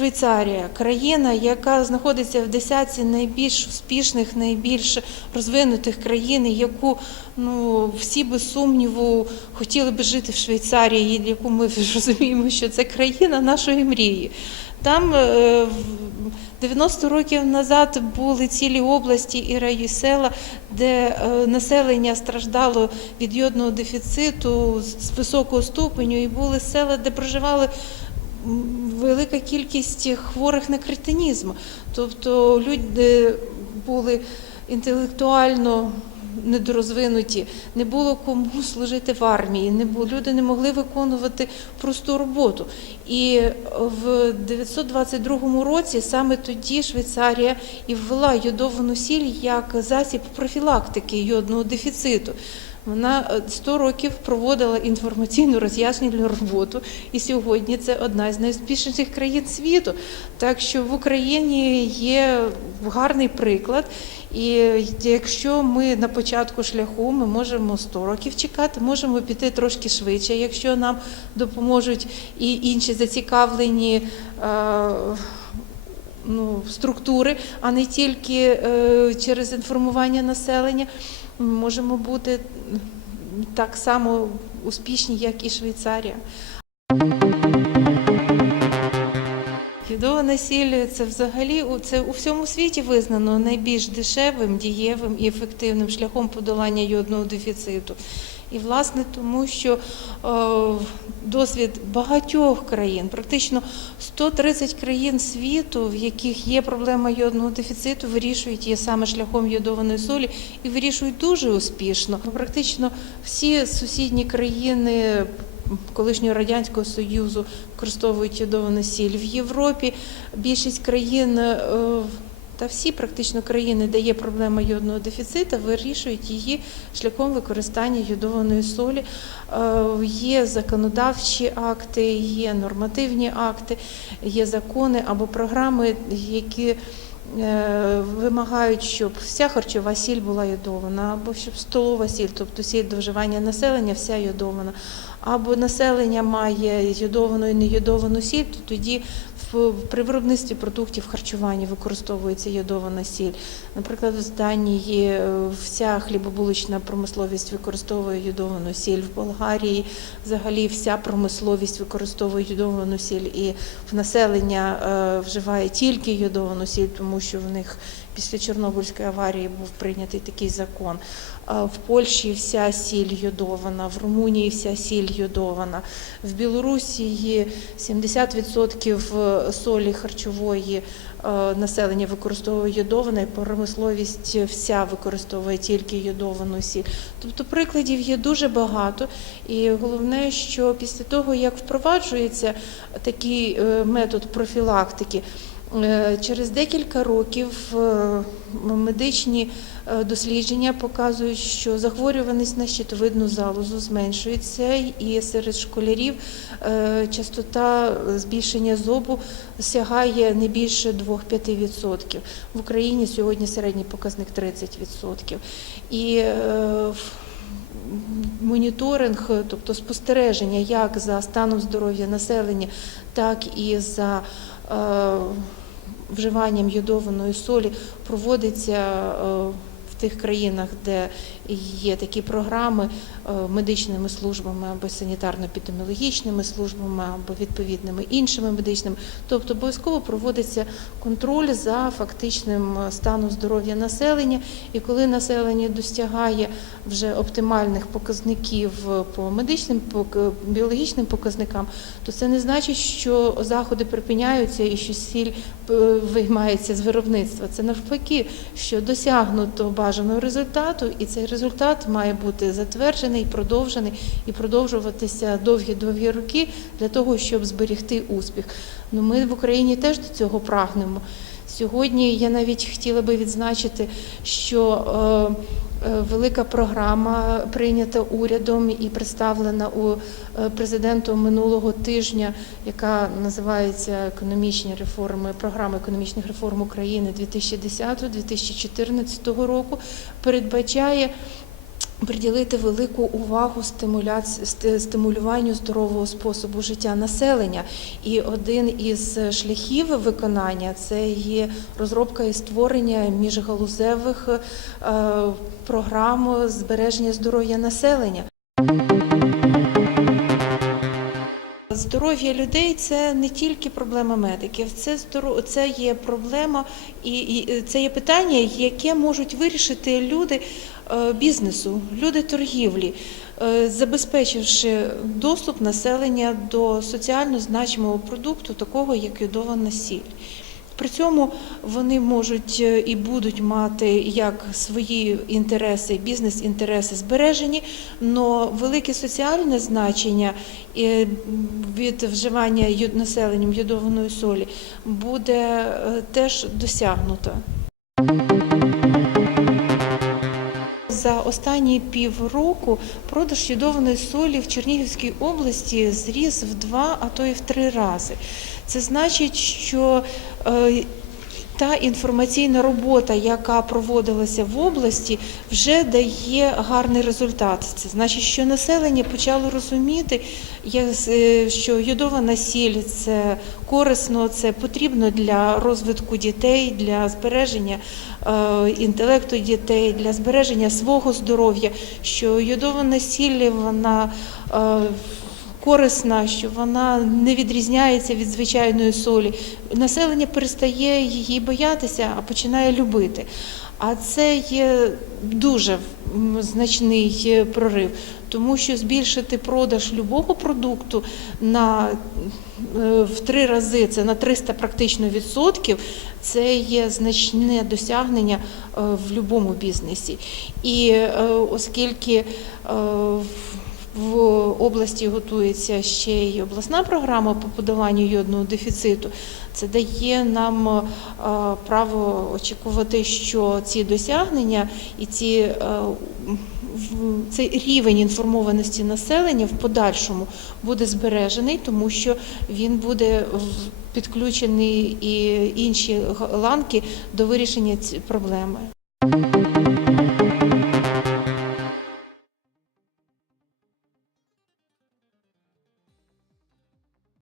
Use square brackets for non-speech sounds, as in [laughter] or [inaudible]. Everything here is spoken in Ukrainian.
Швейцарія, країна, яка знаходиться в десятці найбільш успішних, найбільш розвинутих країн, яку ну всі без сумніву хотіли би жити в Швейцарії, яку ми [laughs] розуміємо, що це країна нашої мрії. Там е, 90 років назад були цілі області і раї села, де е, населення страждало від йодного дефіциту з високого ступеню, і були села, де проживали велика кількість хворих на кретинізм. Тобто люди були інтелектуально недорозвинуті, не було кому служити в армії, не було, люди не могли виконувати просту роботу. І в 922 році саме тоді Швейцарія і ввела йодовану сіль як засіб профілактики йодного дефіциту. Вона е, 100 років проводила інформаційну роз'яснювальну роботу, і сьогодні це одна з найуспішніших країн світу. Так що в Україні є гарний приклад. І якщо ми на початку шляху, ми можемо 100 років чекати, можемо піти трошки швидше, якщо нам допоможуть і інші зацікавлені. Ну, структури, а не тільки е, через інформування населення, можемо бути так само успішні, як і Швейцарія. Йодована сіль це взагалі це у всьому світі визнано найбільш дешевим, дієвим і ефективним шляхом подолання йодного дефіциту. І власне тому, що е, досвід багатьох країн, практично 130 країн світу, в яких є проблема йодного дефіциту, вирішують її саме шляхом йодованої солі і вирішують дуже успішно. Практично всі сусідні країни колишнього радянського союзу використовують йодовану сіль в Європі. Більшість країн е, та всі практично країни, де є проблема йодного дефіциту, вирішують її шляхом використання йодованої солі. Е, Є законодавчі акти, є нормативні акти, є закони або програми, які е, вимагають, щоб вся харчова сіль була йодована, або щоб столова сіль, тобто сіль до вживання населення, вся йодована. Або населення має йодовану і нейодовану сіль, то тоді при виробництві продуктів харчування використовується йодована сіль. Наприклад, в Данії е, вся хлібобулична промисловість використовує йодовану сіль. В Болгарії взагалі вся промисловість використовує йодовану сіль, і в населення е, вживає тільки йодовану сіль, тому що в них після Чорнобильської аварії був прийнятий такий закон. В Польщі вся сіль йодована, в Румунії вся сіль йодована, в Білорусі 70% солі харчової е, населення використовує йодоване, промисловість вся використовує тільки йодовану сіль. Тобто прикладів є дуже багато, і головне, що після того, як впроваджується такий е, метод профілактики, Е, Через декілька років е, медичні е, дослідження показують, що захворюваність на щитовидну залозу зменшується, і серед школярів е, частота збільшення зобу сягає не більше 2-5%. В Україні сьогодні середній показник 30%. І е, моніторинг, тобто спостереження як за станом здоров'я населення, так і за е, вживанням йодованої солі проводиться е, тих країнах, де є такі програми е, медичними службами або санітарно-епідеміологічними службами, або відповідними іншими медичними. Тобто обов'язково проводиться контроль за фактичним е, станом здоров'я населення. І коли населення досягає вже оптимальних показників е, по медичним пок- біологічним показникам, то це не значить, що заходи припиняються і що сіль виймається з виробництва. Це навпаки, що досягнуто бажаного результату, і цей результат має бути затверджений, продовжений і продовжуватися довгі-довгі роки для того, щоб зберігти успіх. Ну, ми в Україні теж до цього прагнемо. Сьогодні я навіть хотіла би відзначити, що е, велика програма прийнята урядом і представлена у е, президенту минулого тижня, яка називається економічні реформи, програма економічних реформ України 2010-2014 року, передбачає приділити велику увагу стимулюванню здорового способу життя населення. І один із шляхів виконання це є розробка і створення міжгалузевих е, програм збереження здоров'я населення. Здоров'я людей це не тільки проблема медиків, це це є проблема і, і це є питання, яке можуть вирішити люди е, бізнесу, люди торгівлі, е, забезпечивши доступ населення до соціально значимого продукту, такого як йодована сіль. При цьому вони можуть е, і будуть мати як свої інтереси, бізнес-інтереси збережені, але велике соціальне значення е, від вживання населенням йодованої солі буде е, теж досягнуто. За останні півроку продаж йодованої солі в Чернігівській області зріс в два, а то і в три рази. Це значить, що е, та інформаційна робота, яка проводилася в області, вже дає гарний результат. Це значить, що населення почало розуміти, е, що йодована сіль це корисно, це потрібно для розвитку дітей, для збереження е, інтелекту дітей, для збереження свого здоров'я, що йодована сіль вона е, корисна, що вона не відрізняється від звичайної солі. Населення перестає її боятися, а починає любити. А це є дуже значний е, прорив, тому що збільшити продаж любого продукту на е, в три рази, це на 300 практично відсотків, це є значне досягнення е, в будь-якому бізнесі. І оскільки е, в- області готується ще й обласна програма по подоланню йодного дефіциту. Це дає нам е, право очікувати, що ці досягнення і ці е, цей рівень інформованості населення в подальшому буде збережений, тому що він буде підключений і інші ланки до вирішення цієї проблеми.